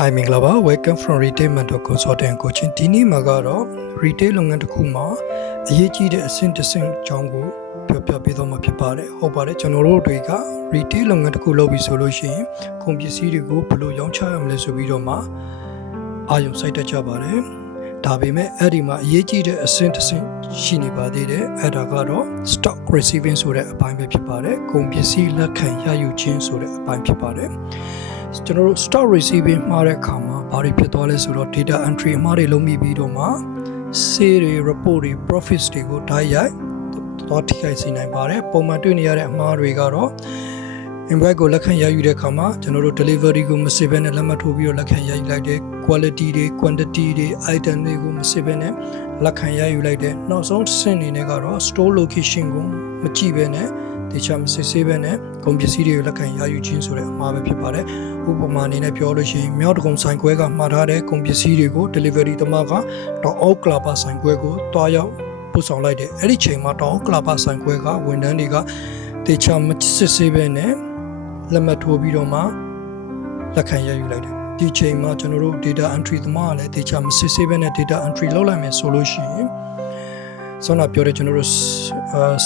Hi မင်္ဂလာပါ Welcome from Retail Mentor Consultant Coaching ဒီနေ့မှာကတော့ Retail လုပ်ငန်းတစ်ခုမှာအရေးကြီးတဲ့အဆင့်တစ်ဆင့်အကြောင်းကိုပြောပြပေးတော့မှာဖြစ်ပါတယ်ဟုတ်ပါတယ်ကျွန်တော်တို့တွေက Retail လုပ်ငန်းတစ်ခုလုပ်ပြီဆိုလို့ရှိရင်ကုန်ပစ္စည်းတွေကိုဘယ်လိုရောင်းချရမလဲဆိုပြီးတော့မှအာရုံစိုက်တတ်ကြပါတယ်ဒါပေမဲ့အဲ့ဒီမှာအရေးကြီးတဲ့အဆင့်တစ်ဆင့်ရှိနေပါသေးတယ်အဲ့ဒါကတော့ stock receiving ဆိုတဲ့အပိုင်းပဲဖြစ်ပါတယ်ကုန်ပစ္စည်းလက်ခံရယူခြင်းဆိုတဲ့အပိုင်းဖြစ်ပါတယ်ကျွန်တော်တို့ stock receiving မှာတဲ့အခါမှာဘာတွေဖြစ်သွားလဲဆိုတော့ data entry အမှားတွေလုံးပြီးတော့မှ sale တွေ report တွေ profits တွေကိုတိုက်ရိုက်တော့ထိခိုက်စေနိုင်ပါတယ်ပုံမှန်တွေ့နေရတဲ့အမှားတွေကတော့ invoice ကိုလက်ခံရယူတဲ့အခါမှာကျွန်တော်တို့ delivery ကိုမစစ်ဘဲနဲ့လက်မှတ်ထိုးပြီးတော့လက်ခံရယူလိုက်တဲ့ quality တွေ quantity တွေ item တွေကိုမစစ်ဘဲနဲ့လက်ခံရယူလိုက်တဲ့နောက်ဆုံးဆင့်အနေနဲ့ကတော့ store location ကိုမကြည့်ဘဲနဲ့တခြားမစစ်ဆေးဘဲနဲ့ကုန်ပစ္စည်းတွေကိုလက်ခံရယူခြင်းဆိုတဲ့အမှားပဲဖြစ်ပါတယ်ဥပမာအနေနဲ့ပြောလို့ရှိရင်မြောက်တကုံဆိုင်ခွဲကမှာထားတဲ့ကုန်ပစ္စည်းတွေကို delivery သမားကတော့အောက်ကလာပါဆိုင်ခွဲကိုတွားရောက်ပို့ဆောင်လိုက်တယ်အဲ့ဒီချိန်မှာတော့ကလာပါဆိုင်ခွဲကဝန်ထမ်းတွေကတခြားမစစ်ဆေးဘဲနဲ့လက်မှတ်ထိုးပြီးတော့မှလက်ခံရယူလိုက်တယ်ဒီချိန်မှာကျွန်တော်တို့ data entry သမားကလည်းတခြားမစစ်ဆေးဘဲနဲ့ data entry လုပ်လိုက်မယ်ဆိုလို့ရှိရင်ဆောင်းပြောတဲ့ကျွန်တော်တို့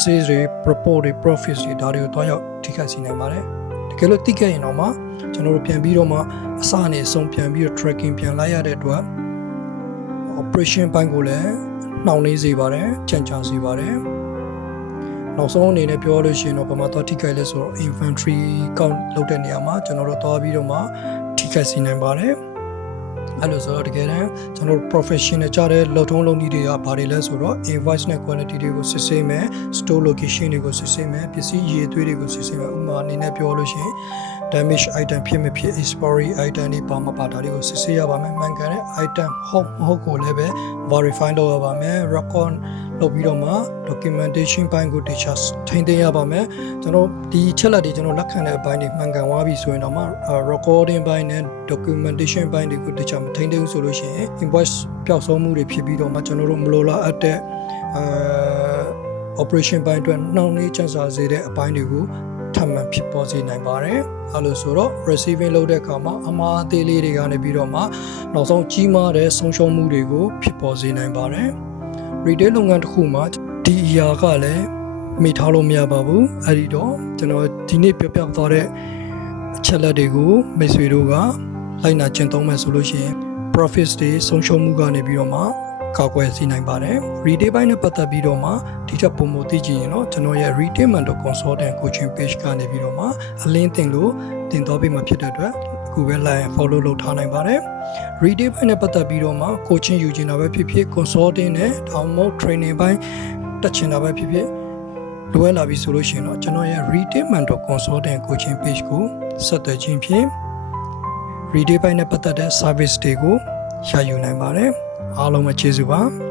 sales တွေ report တွေ profits တွေဒါတွေကိုတွားရောက်ထိခိုက်စေနိုင်ပါတယ်တကယ်လို့တိခဲ့ရင်တော့မှကျွန်တော်တို့ပြန်ပြီးတော့မှအစအနေဆုံးပြန်ပြီးတော့ tracking ပြန်လိုက်ရတဲ့အတွက် operation ဘိုင်းကိုလည်းနှောင့်နှေးစေပါတယ်ကြံ့ကြာစေပါတယ်နောက်ဆုံးအနေနဲ့ပြောလို့ရှိရင်တော့ဘာမှတော့ထိခိုက်လဲဆိုတော့ inventory count လုပ်တဲ့နေရာမှာကျွန်တော်တို့တွားပြီးတော့မှထိခိုက်စေနိုင်ပါတယ်အဲ့လိုဆိုတော့တကယ်တမ်းကျွန်တော်တို့ professional ကြတဲ့လုပ်ထုံးလုပ်နည်းတွေကဘာတွေလဲဆိုတော့ invoice နဲ့ quality တွေကိုစစ်ဆေးမယ် store location တွေကိုစစ်ဆေးမယ်ပစ္စည်းရည်သွေးတွေကိုစစ်ဆေးမယ်ဥပမာအနေနဲ့ပြောလို့ရှိရင် damage item ဖြစ်မဖြစ် expiry item တွေပါမပါတာတွေကိုစစ်ဆေးရပါမယ်မှန်ကန်တဲ့ item ဟုတ်မဟုတ်ကိုလည်းပဲ verify လုပ်ရပါမယ် record လုပ်ပြီးတော့မှ documentation ဘိုင်းကို teacher ထိန်းသိမ်းရပါမယ်ကျွန်တော်ဒီချက်လက်တွေကျွန်တော်လက်ခံတဲ့အပိုင်းတွေမှန်ကန်သွားပြီဆိုရင်တော့မှ recording ဘိုင်းနဲ့ documentation ဘိုင်းတွေကို teacher မထိန်းသိမ်းဘူးဆိုလို့ရှိရင် invoice ပျောက်ဆုံးမှုတွေဖြစ်ပြီးတော့မှကျွန်တော်တို့မလိုလားအပ်တဲ့operation ဘိုင်းအတွက်နှောင့်နှေးကြန့်ကြာစေတဲ့အပိုင်းတွေကိုထပ်မံဖြစ်ပေါ်စေနိုင်ပါတယ်အဲ့လိုဆိုတော့ receiving လုပ်တဲ့အခါမှာအမှားအသေးလေးတွေကနေပြီးတော့မှနောက်ဆုံးကြီးမားတဲ့ဆုံးရှုံးမှုတွေကိုဖြစ်ပေါ်စေနိုင်ပါတယ် retail လုပ်ငန်းတစ်ခုမှာဒီအရာကလည်းမိထားလို့မရပါဘူးအဲ့ဒီတော့ကျွန်တော်ဒီနေ့ပြောပြသွားတဲ့အချက်လက်တွေကိုမိတ်ဆွေတို့ကလိုက်နာကျင့်သုံးမယ်ဆိုလို့ရှိရင် profits တွေဆုံးရှုံးမှုကနေပြီးတော့မှကောက်ွယ်စီနိုင်ပါတယ် retail ဘိုင်းနဲ့ပတ်သက်ပြီးတော့မှဒီထက်ပုံမသိချင်ရင်တော့ကျွန်တော်ရဲ့ retail mentor consultant coaching page ကနေပြီးတော့မှအလင်းတင်လို့တင်သွားပေးမှာဖြစ်တဲ့အတွက်အခုပဲ like follow လုပ်ထားနိုင်ပါတယ် retail ဘိုင်းနဲ့ပတ်သက်ပြီးတော့မှ coaching ယူချင်တာပဲဖြစ်ဖြစ် consulting နဲ့ဒါမှမဟုတ် training ဘိုင်းတက်ချင်တာပဲဖြစ်ဖြစ်လိုအပ်လာပြီဆိုလို့ရှိရင်တော့ကျွန်တော်ရဲ့ retail mentor consultant coaching page ကိုဆက်သွယ်ခြင်းဖြင့် retail ဘိုင်းနဲ့ပတ်သက်တဲ့ service တွေကိုရယူနိုင်ပါတယ်အားလုံးပဲကျေးဇူးပါ